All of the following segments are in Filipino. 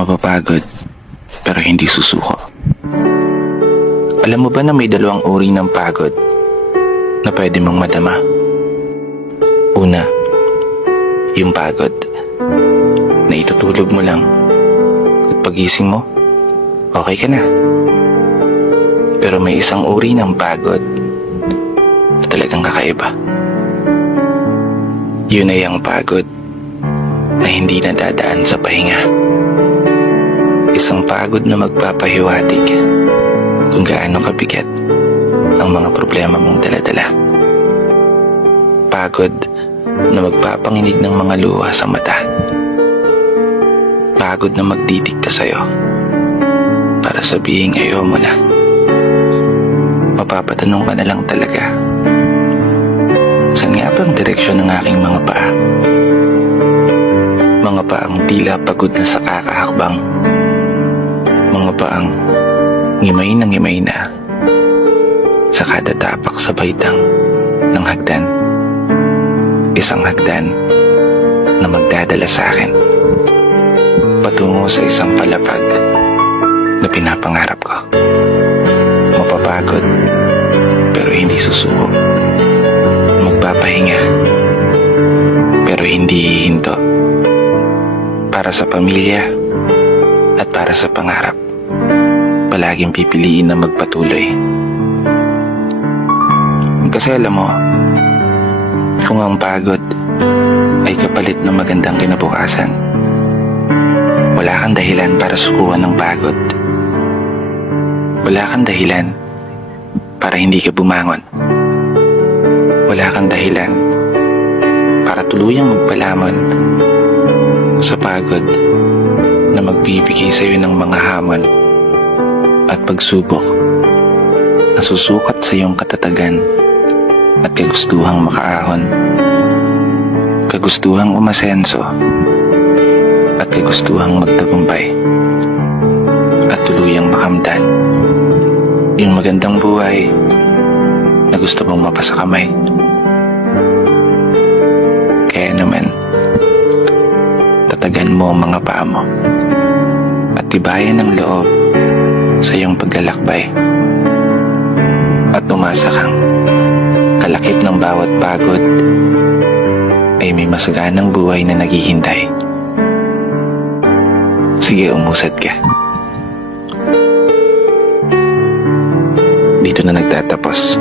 Mapapagod, pero hindi susuko. Alam mo ba na may dalawang uri ng pagod na pwede mong madama? Una, yung pagod na itutulog mo lang at pagising mo, okay ka na. Pero may isang uri ng pagod na talagang kakaiba. Yun ay ang pagod na hindi nadadaan sa pahinga. Isang pagod na magpapahiwatig kung gaano kabigat ang mga problema mong daladala. Pagod na magpapanginig ng mga luha sa mata. Pagod na magdidikta sa'yo para sabihin ayaw mo na. Mapapatanong ka na lang talaga, saan nga ba ang direksyon ng aking mga paa? Mga paang tila pagod na sa kakahakbang. Mga paang ngimay na sa kada tapak sa baitang ng hagdan. Isang hagdan na magdadala sa akin patungo sa isang palapag na pinapangarap ko. Mapapagod pero hindi susuko. Magpapahinga pero hindi hihinto. Para sa pamilya at para sa pangarap, palaging pipiliin na magpatuloy. Kasi alam mo, kung ang pagod ay kapalit ng magandang kinabukasan, wala kang dahilan para sukuan ng pagod. Wala kang dahilan para hindi ka bumangon. Wala kang dahilan para tuluyang magpalamon sa pagod na magbibigay sa iyo ng mga hamon at pagsubok na susukat sa iyong katatagan at kagustuhang makaahon, kagustuhang umasenso at kagustuhang magtagumpay at tuluyang makamtan yung magandang buhay na gusto mong mapasakamay. Kaya naman, tatagan mo ang mga paa mo at tibayan ng loob sa iyong paglalakbay at umasa kang kalakip ng bawat pagod ay may masaganang buhay na naghihintay. Sige, umusad ka. Dito na nagtatapos.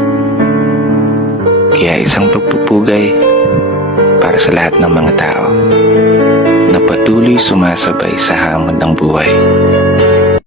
Kaya isang pagpupugay para sa lahat ng mga tao na patuloy sumasabay sa hamon ng buhay.